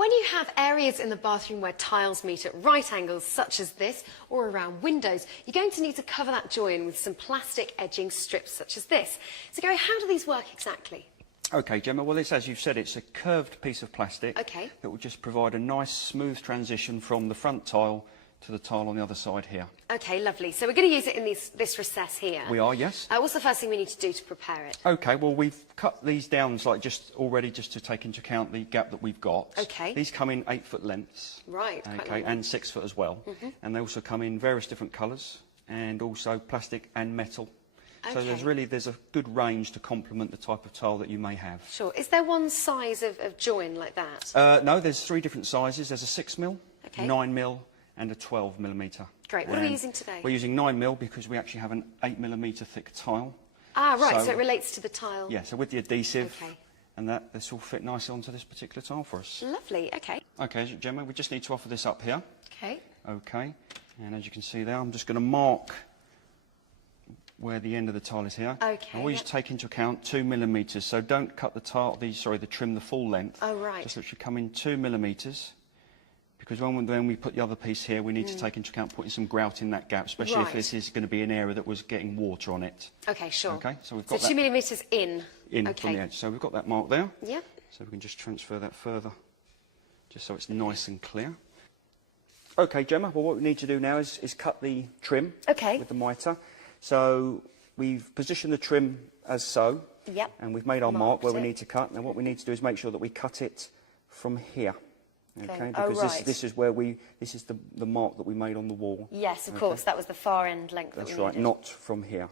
When you have areas in the bathroom where tiles meet at right angles, such as this, or around windows, you're going to need to cover that join with some plastic edging strips such as this. So Gary, how do these work exactly? Okay, Gemma, well this, as you've said, it's a curved piece of plastic that will just provide a nice smooth transition from the front tile to the tile on the other side here. Okay, lovely. So we're going to use it in this recess here. We are, yes. What's the first thing we need to do to prepare it? Okay, well we've cut these down like just to take into account the gap that we've got. Okay. These come in 8-foot lengths. Right. Okay, and 6 foot as well. And they also come in various different colours and also plastic and metal. So there's a good range to complement the type of tile that you may have. Sure. Is there one size of join like that? No, there's 3 different sizes. There's a 6mm, 9mm and a 12mm. Great. What are we using today? We're using 9mm because we actually have an 8mm thick tile. Ah, right. So it relates to the tile. Yeah, so with the adhesive and this will fit nicely onto this particular tile for us. Lovely. Okay. Okay, Gemma, we just need to offer this up here. Okay. Okay. And as you can see there, I'm just going to mark where the end of the tile is here. Okay. Always take into account 2mm, so don't cut the trim the full length. Oh, right. Just literally come in 2mm, because when we put the other piece here, we need to take into account putting some grout in that gap, especially if this is going to be an area that was getting water on it. Okay, sure. Okay, so we've got 2mm in. From the edge. So we've got that mark there. Yeah. So we can just transfer that further, just so it's nice and clear. Okay, Gemma, well what we need to do now is cut the trim with the mitre. So we've positioned the trim as so, and we've made our mark where we need to cut. Now what we need to do is make sure that we cut it from here, because this is where this is the mark that we made on the wall. Yes, of course, that was the far end length that we needed. That's right, not from here.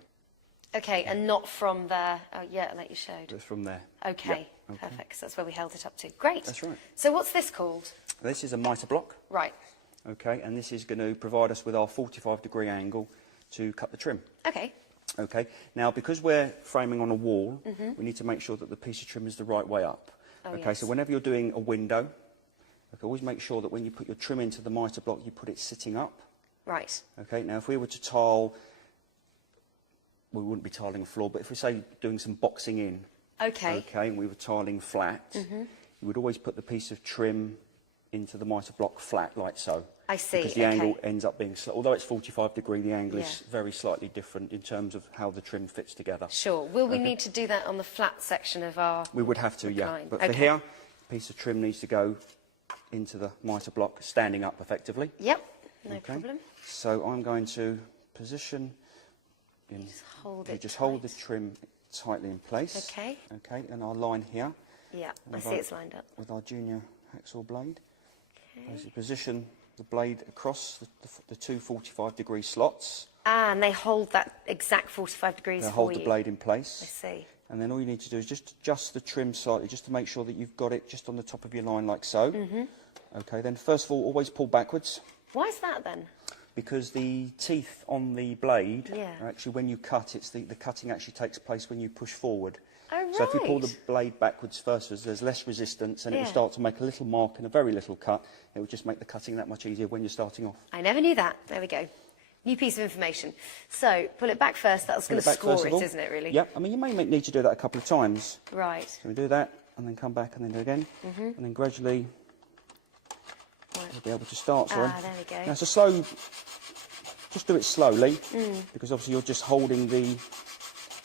Okay, and not from there. Oh yeah, like you showed. It's from there. Okay, perfect. So that's where we held it up to. Great. That's right. So what's this called? This is a mitre block. Right. Okay, and this is going to provide us with our 45-degree angle to cut the trim. Okay. Okay. Now, because we're framing on a wall, we need to make sure that the piece of trim is the right way up. So whenever you're doing a window, always make sure that when you put your trim into the mitre block, you put it sitting up. Right. Okay. Now, if we were to tile, we wouldn't be tiling a floor, but if we say doing some boxing in, and we were tiling flat, you would always put the piece of trim into the mitre block flat, like so. I see. Because the angle ends up being, although it's 45 degree, the angle is very slightly different in terms of how the trim fits together. Sure. Will we need to do that on the flat section of our We would have to, yeah. But for here, the piece of trim needs to go into the mitre block, standing up effectively. Yep, no problem. So I'm going to position in... Just hold the trim tightly in place. Okay. Okay, and our line here. Yeah, I see it's lined up. With our junior hacksaw blade. As you position the blade across the two 45-degree slots. Ah, and they hold that exact 45 degrees They hold the blade in place. I see. And then all you need to do is just adjust the trim slightly, just to make sure that you've got it just on the top of your line, like so. Okay, then first of all, always pull backwards. Why is that then? Because the teeth on the blade, are actually when you cut, the cutting actually takes place when you push forward. Oh, right. So if you pull the blade backwards first, there's less resistance, and it will start to make a little mark and a very little cut. It will just make the cutting that much easier when you're starting off. I never knew that. There we go. New piece of information. So, pull it back first. That's going to score it, isn't it, really? Yeah. I mean, you may need to do that a couple of times. Right. So we do that, and then come back, and then do it again. And then gradually, you'll be able to start. There we go. Now, it's a slow... Just do it slowly, because obviously you're just holding the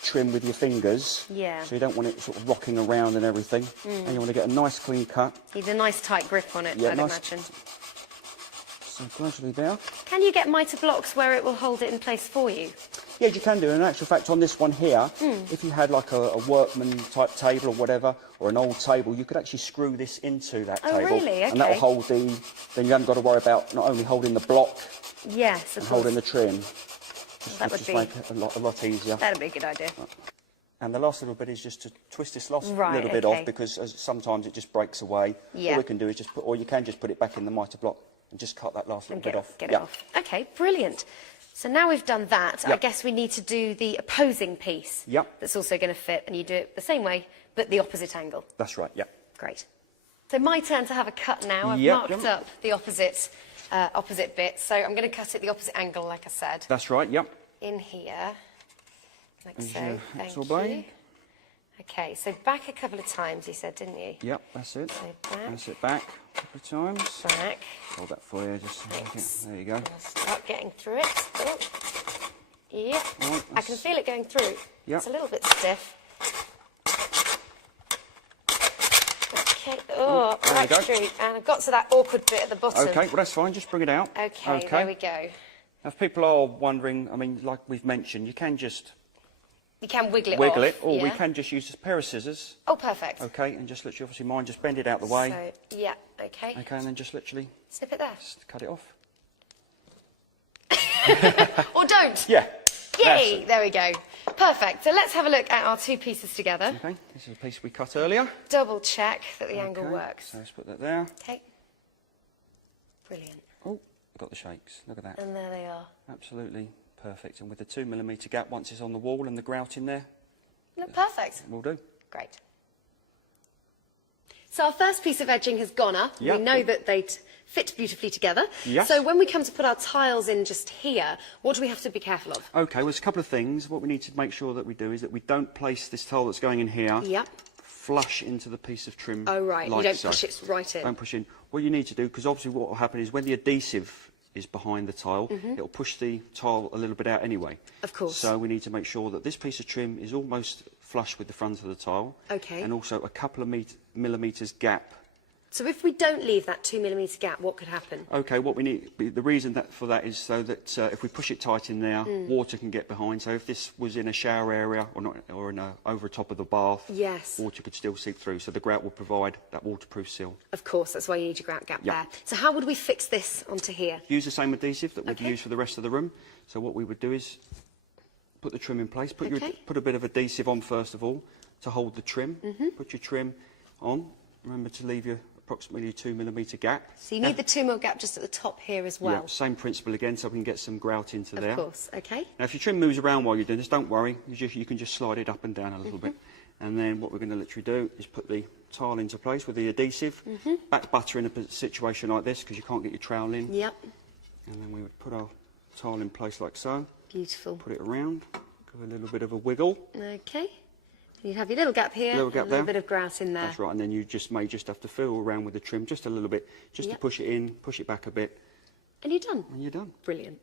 trim with your fingers. Yeah. So you don't want it sort of rocking around and everything. And you want to get a nice clean cut. Need a nice tight grip on it, I'd imagine. So gradually there. Can you get mitre blocks where it will hold it in place for you? Yeah, you can do. In actual fact, on this one here, if you had like a workman type table or whatever, or an old table, you could actually screw this into that table. Oh, really? Okay. And that will hold then you haven't got to worry about not only holding the block, and holding the trim. That would be make it a lot easier. That'd be a good idea. And the last little bit is just to twist this last little bit off, because sometimes it just breaks away. All we can do is just or you can just put it back in the mitre block and just cut that last little bit off. Get it off. Okay, brilliant. So now we've done that, I guess we need to do the opposing piece. That's also going to fit, and you do it the same way, but the opposite angle. That's right. Yeah. Great. So my turn to have a cut now. I've marked up the opposite bit, so I'm going to cut it the opposite angle, like I said. That's right. Yep. In here, like so. Thank you. Blade. Okay, so back a couple of times, you said, didn't you? Yep, that's it. So back. That's it, back a couple of times. Back. Hold that for you, just a second. There you go. I'll start getting through it. Oh. Yep, Right, I can feel it going through. Yep. It's a little bit stiff. Okay, oh, right through. And I've got to that awkward bit at the bottom. Okay, well that's fine, just bring it out. Okay, there we go. Now, if people are wondering, I mean, like we've mentioned, you can just... You can wiggle it Wiggle off. it, or we can just use a pair of scissors. Oh, perfect. Okay, and just literally, obviously mine, just bend it out the way. So, yeah, okay. Okay, and then just literally... Snip it there. Just cut it off. Or don't. Yeah. Yay! There we go. Perfect. So let's have a look at our two pieces together. Okay, this is a piece we cut earlier. Double check that the angle works. So let's put that there. Okay. Brilliant. Oh, got the shakes. Look at that. And there they are. Absolutely perfect. And with the 2mm gap, once it's on the wall and the grout in there, look perfect. Will do. Great. So our first piece of edging has gone up. Yep. We know that they fit beautifully together. Yes. So when we come to put our tiles in just here, what do we have to be careful of? Okay, well, there's a couple of things. What we need to make sure that we do is that we don't place this tile that's going in here flush into the piece of trim. Oh, right. Like you don't so. push it right in. Don't push in. What you need to do, because obviously what will happen is when the adhesive is behind the tile, it'll push the tile a little bit out anyway. Of course. So we need to make sure that this piece of trim is almost flush with the front of the tile. Okay. And also a couple of millimetres gap. So if we don't leave that 2mm gap, what could happen? Okay, what we need, the reason for that is so that if we push it tight in there, water can get behind. So if this was in a shower area or in over top of the bath, water could still seep through. So the grout will provide that waterproof seal. Of course, that's why you need your grout gap there. So how would we fix this onto here? Use the same adhesive that we've used for the rest of the room. So what we would do is put the trim in place. Put a bit of adhesive on first of all to hold the trim. Put your trim on. Remember to leave your approximately 2mm gap. So you need the 2mm gap just at the top here as well. Yeah, same principle again, so we can get some grout into there. Of course, okay. Now, if your trim moves around while you're doing this, don't worry. You can just slide it up and down a little bit. And then what we're going to literally do is put the tile into place with the adhesive. Back butter in a situation like this because you can't get your trowel in. Yep. And then we would put our tile in place like so. Beautiful. Put it around. Give it a little bit of a wiggle. Okay. You have your little gap here, a little bit of grout in there. That's right, and then you may just have to feel around with the trim just a little bit, just to push it in, push it back a bit. And you're done. And you're done. Brilliant.